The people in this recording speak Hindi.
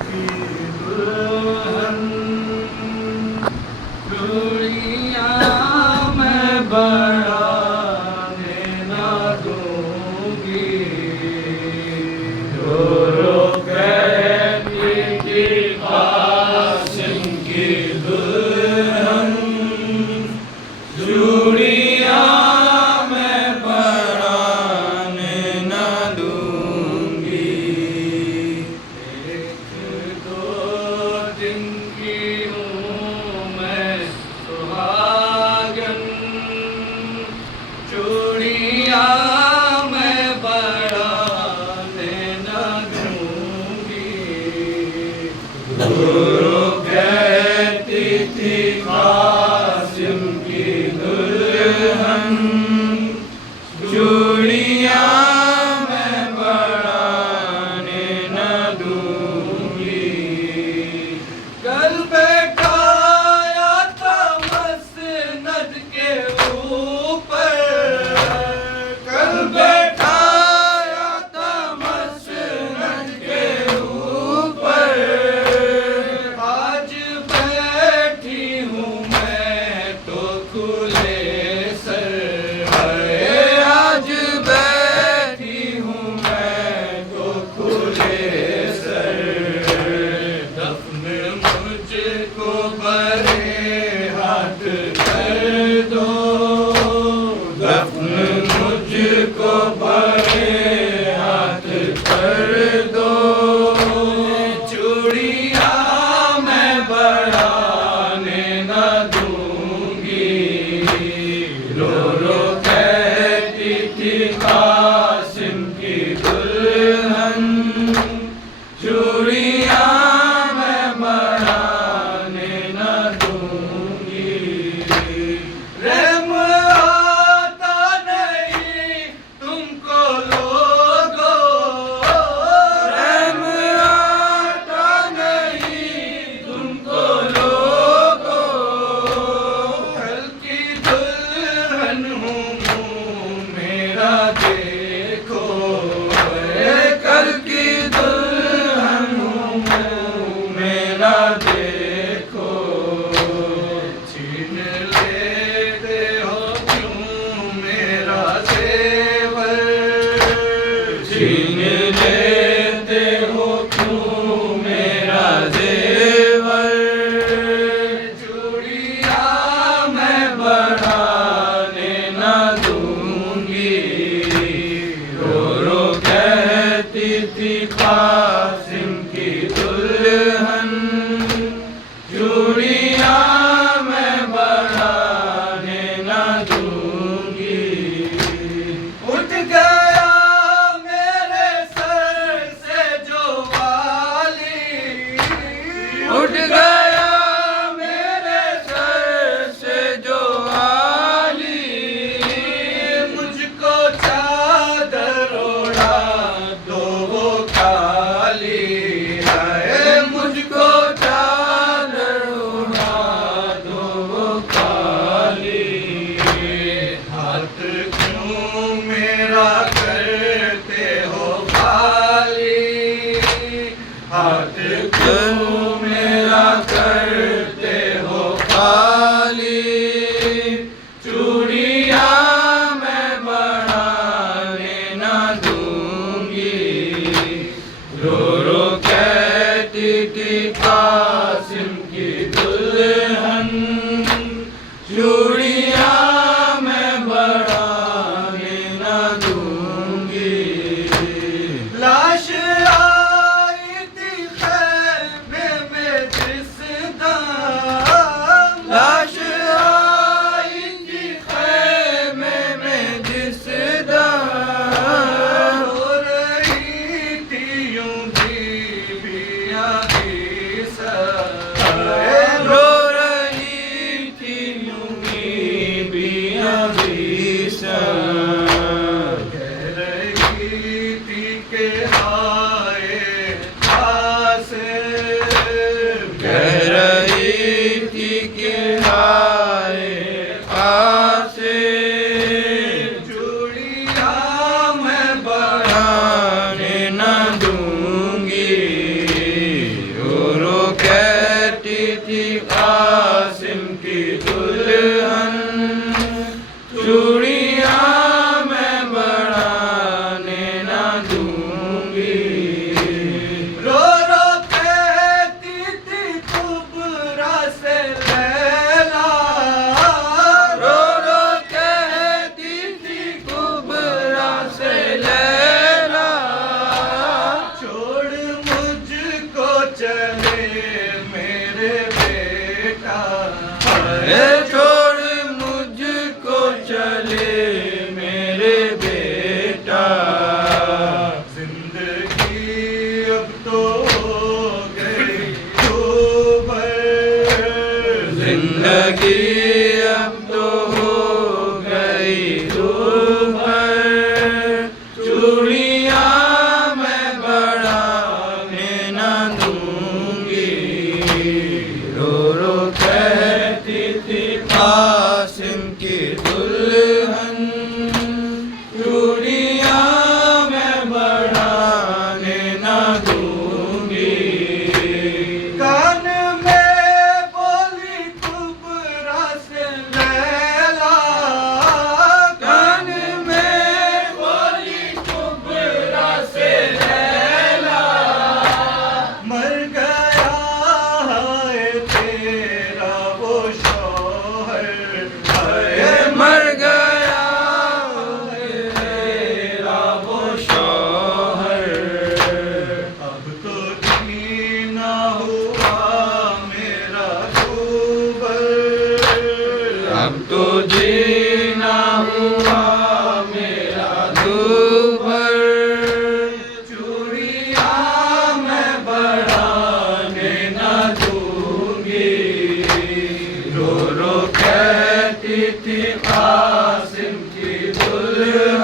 की दुल्हन चूड़ियां मैं बढ़ाने ना दूंगी। रो रो कहती थी कासिम की दुल्हन चूड़ियां मैं बढ़ाने ना दूंगी। एक दो दिन की हूँ मैं सुहागन चूड़ियां मैं बढ़ाने ना दूंगी। गुरु कहती थी कासिम की दुल्हन चूड़ियां मैं बढ़ाने न दूंगी। कल बैठाया था मसनद के ऊपर, कल बैठाया था मसनद के ऊपर, आज बैठी हूँ मैं तो खुले सर। आज बैठी हूँ मैं तो खुले सर। दफन मुझको बड़े हाथ कर दो, दफन मुझको बड़े हाथ कर दो। चूड़ियां मैं बढ़ाने न दूंगी। रो रो कहती थी कासिम की दुल्हन चूड़ियां मैं बढ़ाने न दूंगी। रहम आता नहीं तुमको लोगो, रहम आता नहीं तुमको लोगो। कल की दुल्हन हूँ मुँह मेरा देखो, कल की दुल्हन हूँ मुँह मेरा देखो। छीन लेते हो क्यों मेरा जेवर, छीन लेते हो क्यों मेरा जेवर। चूड़ियां मैं बढ़ाने न दूंगी। रो रो कहती थी कासिम की दुल्हन चूड़ियां मैं बढ़ाने न दूंगी। उठ गया मेरे सर से जो वाली, उठ गया मेरे सर से जो वाली। मुझको चादर ओढ़ा दो वो काली, है मुझको चादर ओढ़ा दो वो काली। हाथ क्यों मेरा करते हो खाली, हाथ क्यों मेरा करते हो खाली। चूड़ियां मैं बढ़ाने न दूंगी। रो रो कहती थी कासिम की दुल्हन चूड़ियां मैं बढ़ाने न दूंगी। लाश आई थी खैमे में जिस दाम, लाश आई थी खैमे में जिस दाम। रो रही थी यूं भी कासिम की दुल्हन